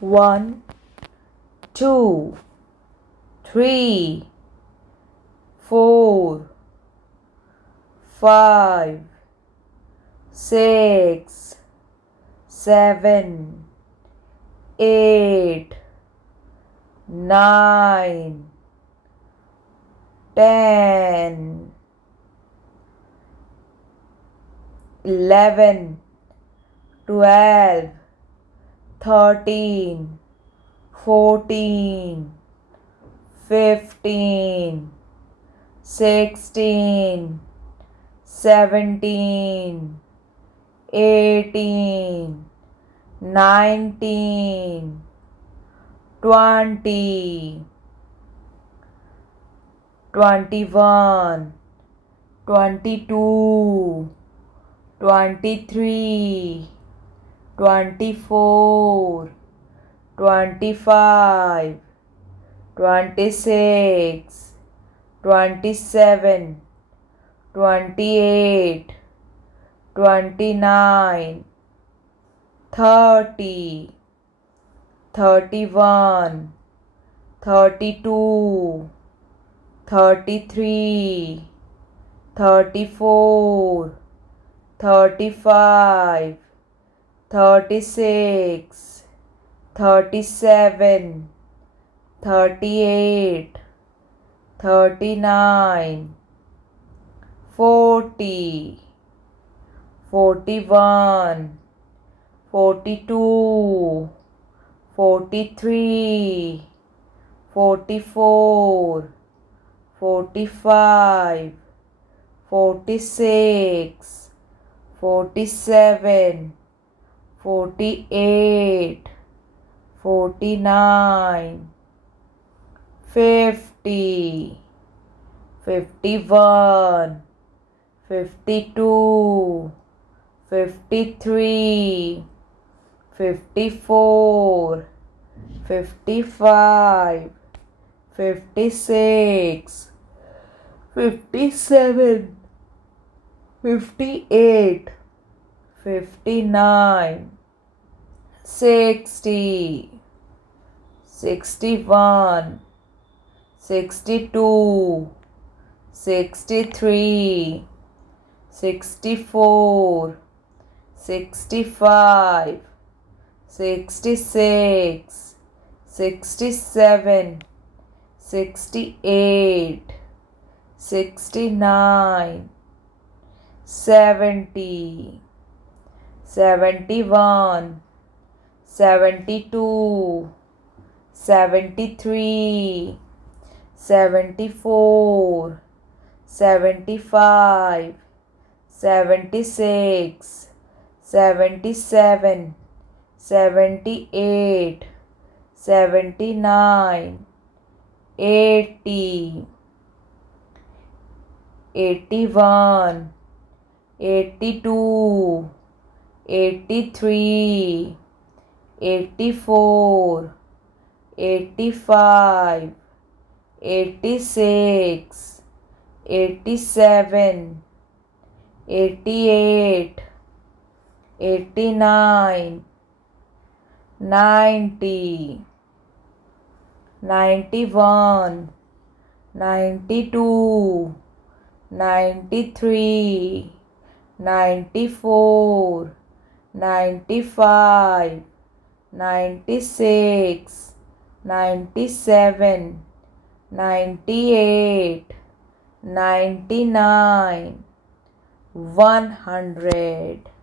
1, 2, 3, 4, 5, 6, 7, 8, 9, 10, 11, 12, 13, 14, 15, 16, 17, 18, 19, 20, 21, 22, 23, 24, 25, 26, 27, 28, 29, 30, 31, 32, 33, 34, 35, 36, 37, 38, 39, 40, 41, 42, 43, 44, 45, 46, 47, 48, 49, 50, 51, 52, 53, 54, 55, 56, 57, 58, 59, 60, 61, 62, 63, 64, 65, 66, 67, 68, 69, 70, 71, 72, 73, 74, 75, 76, 77, 78, 79, 80, 81, 82, 83, 84, 85, 86, 87, 88, 89, 90, 91, 92, 93, 94, 95, 96, 97, 98, 99, 100.